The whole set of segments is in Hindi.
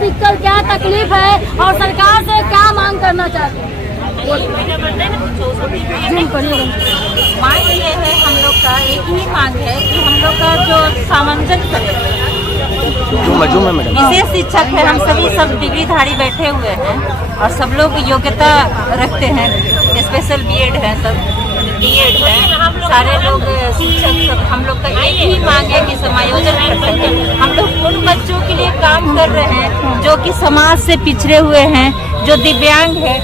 दिक्कत क्या तकलीफ है और सरकार से क्या मांग करना चाहते हैं? मांग ये है, हम लोग का एक ही मांग है कि हम लोग का जो सामंजस्य करे। विशेष शिक्षक है, हम सभी सब डिग्रीधारी बैठे हुए हैं और सब लोग योग्यता रखते हैं। स्पेशल बीएड है, सब बीएड है, सारे लोग शिक्षक सब। हम लोग का एक ही मांग है कि समायोजन कर सके। हम लोग उन बच्चों के लिए काम कर रहे हैं जो कि समाज से पिछड़े हुए हैं, जो दिव्यांग है,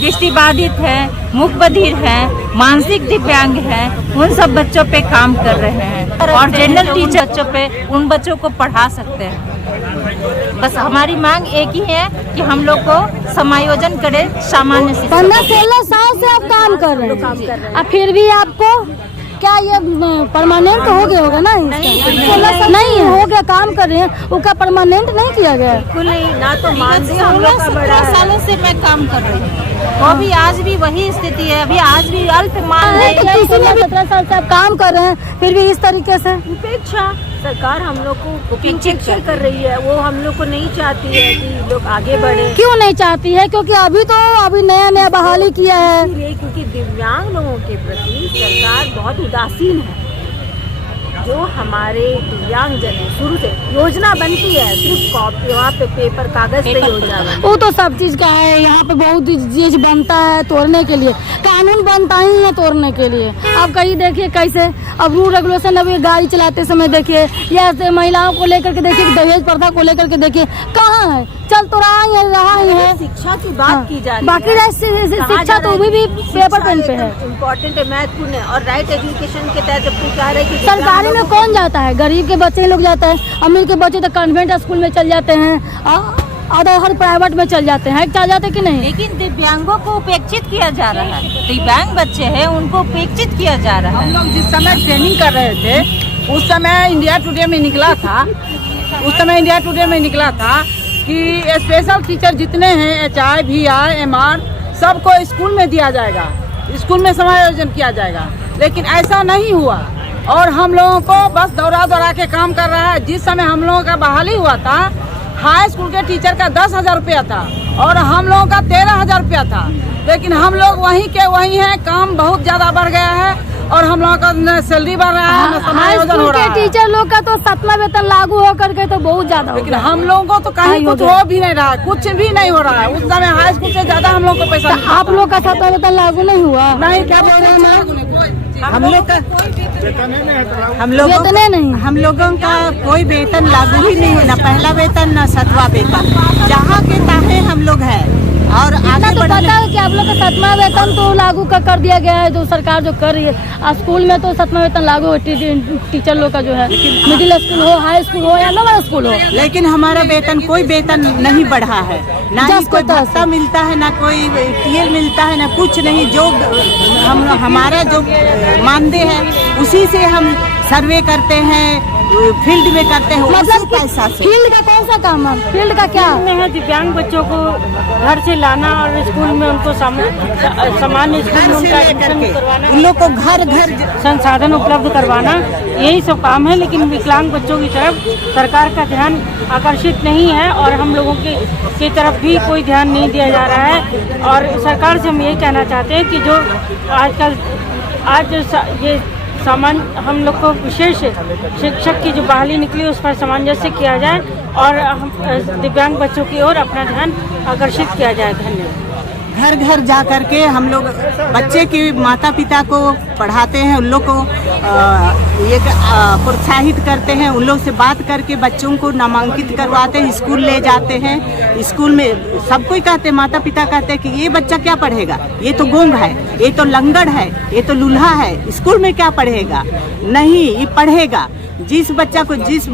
दृष्टिबाधित है, मूक बधिर है, मानसिक दिव्यांग है, उन सब बच्चों पे काम कर रहे हैं और जनरल टीचर बच्चों पे उन बच्चों को पढ़ा सकते हैं। बस हमारी मांग एक ही है कि हम लोग को समायोजन करे सामान्य शिक्षा। 15-16 साल से आप काम कर रहे हैं, अब फिर भी आपको क्या ये परमानेंट हो गया होगा ना? नहीं हो गया, काम कर रहे हैं, उसका परमानेंट नहीं किया गया। बिल्कुल नहीं, ना तो मानदेय हम लोग का बड़ा है। सालों से मैं काम कर रही हूँ, वो भी आज भी वही स्थिति है, अभी आज भी अल्प मानदेय। तो किसी ने 17 साल से आप काम कर रहे हैं, फिर भी इस तरीके से उपेक्षा सरकार हम लोग को उपेक्षा कर रही है। वो हम लोग को नहीं चाहती है कि लोग आगे बढ़े। क्यों नहीं चाहती है? क्योंकि अभी नया बहाली किया है। क्योंकि दिव्यांग लोगों के प्रति सरकार बहुत उदासीन है। जो हमारे दिव्यांग जन शुरू से योजना बनती है, सिर्फ कॉपी वहाँ पे पेपर कागज पे योजना बनती है। वो तो सब चीज का है, यहाँ पे बहुत चीज बनता है तोड़ने के लिए, कानून बनता ही है तोड़ने के लिए। अब कहीं देखिए कैसे अब रूल रेगुलेशन, अभी गाड़ी चलाते समय देखिए, या महिलाओं को लेकर के देखिए, दहेज प्रथा को लेकर के देखिए, कहाँ है? चल तो रहा ही है। शिक्षा की बात की जा रही है, बाकी शिक्षा तो भी पेपर पेन पे है, इम्पोर्टेंट है, महत्वपूर्ण है। और राइट एजुकेशन के तहत जब कह रहे कि सरकारी में कौन जाता है? गरीब के बच्चे लोग जाते हैं, अमीर के बच्चे तो कॉन्वेंट स्कूल में चल जाते हैं और हर प्राइवेट में चल जाते हैं, चल जाते कि नहीं? लेकिन दिव्यांगों को उपेक्षित किया जा रहा है। दिव्यांग बच्चे हैं, उनको उपेक्षित किया जा रहा है। हम लोग जिस समय ट्रेनिंग कर रहे थे, उस समय इंडिया टुडे में निकला था कि स्पेशल टीचर जितने हैं, HI, VI, MR, सबको स्कूल में दिया जाएगा, स्कूल में समायोजन किया जाएगा। लेकिन ऐसा नहीं हुआ और हम लोगों को बस दौड़ा के काम कर रहा है। जिस समय हम लोगों का बहाली हुआ था, हाई स्कूल के टीचर का 10,000 रुपया था और हम लोगों का 13,000 रुपया था। लेकिन हम लोग वहीं के वहीं हैं, काम बहुत ज्यादा बढ़ गया है और हम लोगों का सैलरी बढ़ रहा है, समायोजन हो रहा है। टीचर लोग का तो 7वां वेतन लागू होकर के तो बहुत ज्यादा, लेकिन हम लोगों को तो कहीं कुछ हो भी नहीं रहा है, कुछ भी नहीं हो रहा है। उस समय हाई स्कूल से ज्यादा हम लोग को पैसा। आप लोग का 7वां वेतन लागू नहीं हुआ? नहीं, क्या बोल रहे हैं? हम लोग का हम लोगों का कोई वेतन लागू ही नहीं है, ना पहला वेतन ना 7वां वेतन। जहाँ के ताहे हम लोग हैं और आगे तो पता है कि आप लोग का 7वां वेतन तो लागू कर दिया गया है, जो सरकार जो कर रही है। स्कूल में तो 7वां वेतन लागू हो, टीचर लोग का जो है, मिडिल स्कूल हो, हाई स्कूल हो या लोअर स्कूल हो। लेकिन हमारा वेतन, कोई वेतन नहीं बढ़ा है, ना ही कोई भत्ता मिलता है, ना कोई TL मिलता है, ना कुछ नहीं। जो हमारा जो मानदेय है उसी से हम सर्वे करते हैं, फील्ड में करते हैं, मतलब पैसा से। फील्ड का कौन सा काम है? फील्ड का क्या में है? दिव्यांग बच्चों को घर से लाना और स्कूल में उनको सामान्य स्कूल में उनका एडमिशन करवाना, उन लोग को घर संसाधन उपलब्ध करवाना, यही सब काम है। लेकिन विकलांग बच्चों की तरफ सरकार का ध्यान आकर्षित नहीं है और हम लोगों की तरफ भी कोई ध्यान नहीं दिया जा रहा है। और सरकार से हम यही कहना चाहते हैं कि जो आज ये हम लोग को विशेष शिक्षक की जो बहाली निकली उस पर सामंजस्य किया जाए और दिव्यांग बच्चों की ओर अपना ध्यान आकर्षित किया जाए। धन्यवाद। घर घर जा करके हम लोग बच्चे के माता पिता को पढ़ाते हैं, उन लोग को ये प्रोत्साहित करते हैं, उन लोग से बात करके बच्चों को नामांकित करवाते हैं, स्कूल ले जाते हैं। स्कूल में सब कोई कहते हैं, माता पिता कहते हैं कि ये बच्चा क्या पढ़ेगा, ये तो गूंग है, ये तो लंगड़ है, ये तो लूल्हा है, स्कूल में क्या पढ़ेगा? नहीं, ये पढ़ेगा। जिस बच्चा को, जिस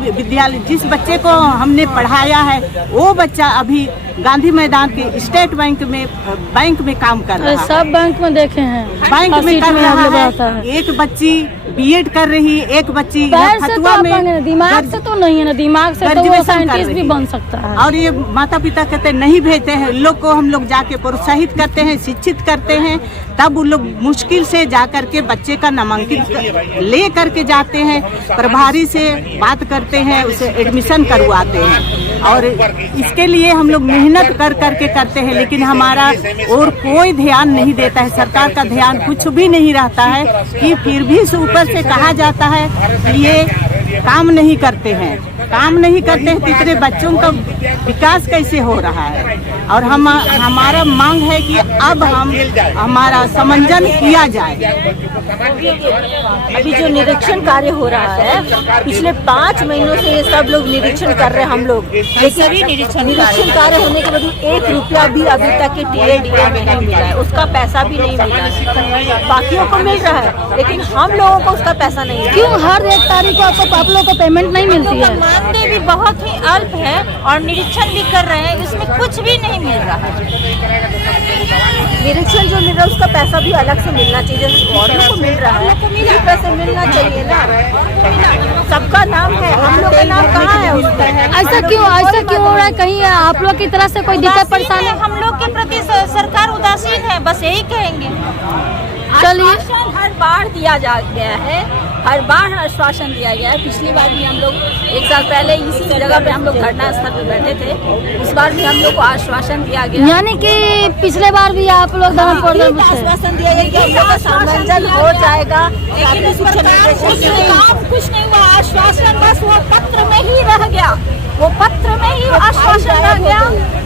बच्चे को हमने पढ़ाया है, वो बच्चा अभी गांधी मैदान के स्टेट बैंक में काम कर रहा है। सब बैंक में देखे हैं, बैंक में कर रहा है। एक बच्ची बीएड कर रही, एक बच्ची पैर से तो फतुआ में अपन दिमाग से तो नहीं है ना, दिमाग से तो वो ग्रेजुएशन कर साइंटिस्ट भी रही। बन सकता है। और ये माता पिता कहते हैं नहीं भेजते हैं, लोग को हम लोग जाके प्रोत्साहित करते हैं, शिक्षित करते हैं, तब वो लोग मुश्किल से जा करके बच्चे का नामांकित ले करके जाते हैं, प्रभारी से बात करते हैं, उसे एडमिशन करवाते हैं। और इसके लिए हम लोग मेहनत कर करके करते हैं, लेकिन हमारा और कोई ध्यान नहीं देता है, सरकार का ध्यान कुछ भी नहीं रहता है कि फिर भी ऊपर से कहा जाता है कि ये काम नहीं करते हैं, काम नहीं करते हैं, तो इतने बच्चों का विकास कैसे हो रहा है। और हमारा मांग है कि अब हमारा समंजन किया जाए। अभी जो निरीक्षण कार्य हो रहा है, पिछले 5 महीनों से ये सब लोग निरीक्षण कर रहे हैं हम लोग, लेकिन निरीक्षण कार्य होने के बाद 1 रुपया भी अभी तक के टीए में नहीं मिला है, उसका पैसा भी नहीं मिला है। बाकियों को मिल रहा है, लेकिन हम लोगों को उसका पैसा नहीं मिला। क्यों हर 1 तारीख को आप लोगों को पेमेंट नहीं मिलती है? मानदेय भी बहुत ही अल्प है और निरीक्षण भी कर रहे हैं, इसमें कुछ भी नहीं मिल रहा है। निरीक्षण जो मिल रहा है उसका पैसा भी अलग से मिलना चाहिए, जैसे औरों को मिल रहा है ये पैसे मिलना चाहिए ना। सबका नाम है, हम लोग का नाम कहाँ है उसमें? ऐसा क्यों हो रहा है? कहीं आप लोग की तरफ से कोई दिक्कत परेशानी? हम लोग के प्रति सरकार उदासीन है, बस यही कहेंगे। चलिए। आश्वासन हर बार दिया जा गया है, हर बार आश्वासन दिया गया है। पिछली बार भी हम लोग 1 साल पहले इसी जगह पे हम लोग धरना स्थल पे बैठे थे, उस बार भी हम लोग को आश्वासन दिया गया। यानी कि पिछले बार भी आप लोग आश्वासन दिया गया कि हम लोग का समंजन हो जाएगा, लेकिन उस प्रकार कुछ नहीं हुआ। आश्वासन बस वो पत्र में ही रह गया, वो पत्र में ही आश्वासन रह गया।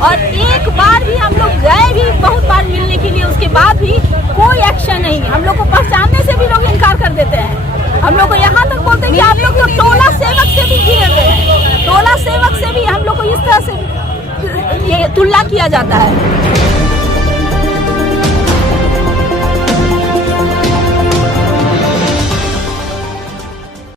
और एक बार भी हम लोग गए भी बहुत बार मिलने के लिए, उसके बाद भी कोई एक्शन नहीं। हम लोग को पहचानने से भी लोग इनकार कर देते हैं। हम लोग को यहाँ तक बोलते हैं कि आप लोग तो टोला सेवक से भी घिरे हुए हैं, टोला सेवक से भी हम लोग को इस तरह से ये तुलना किया जाता है।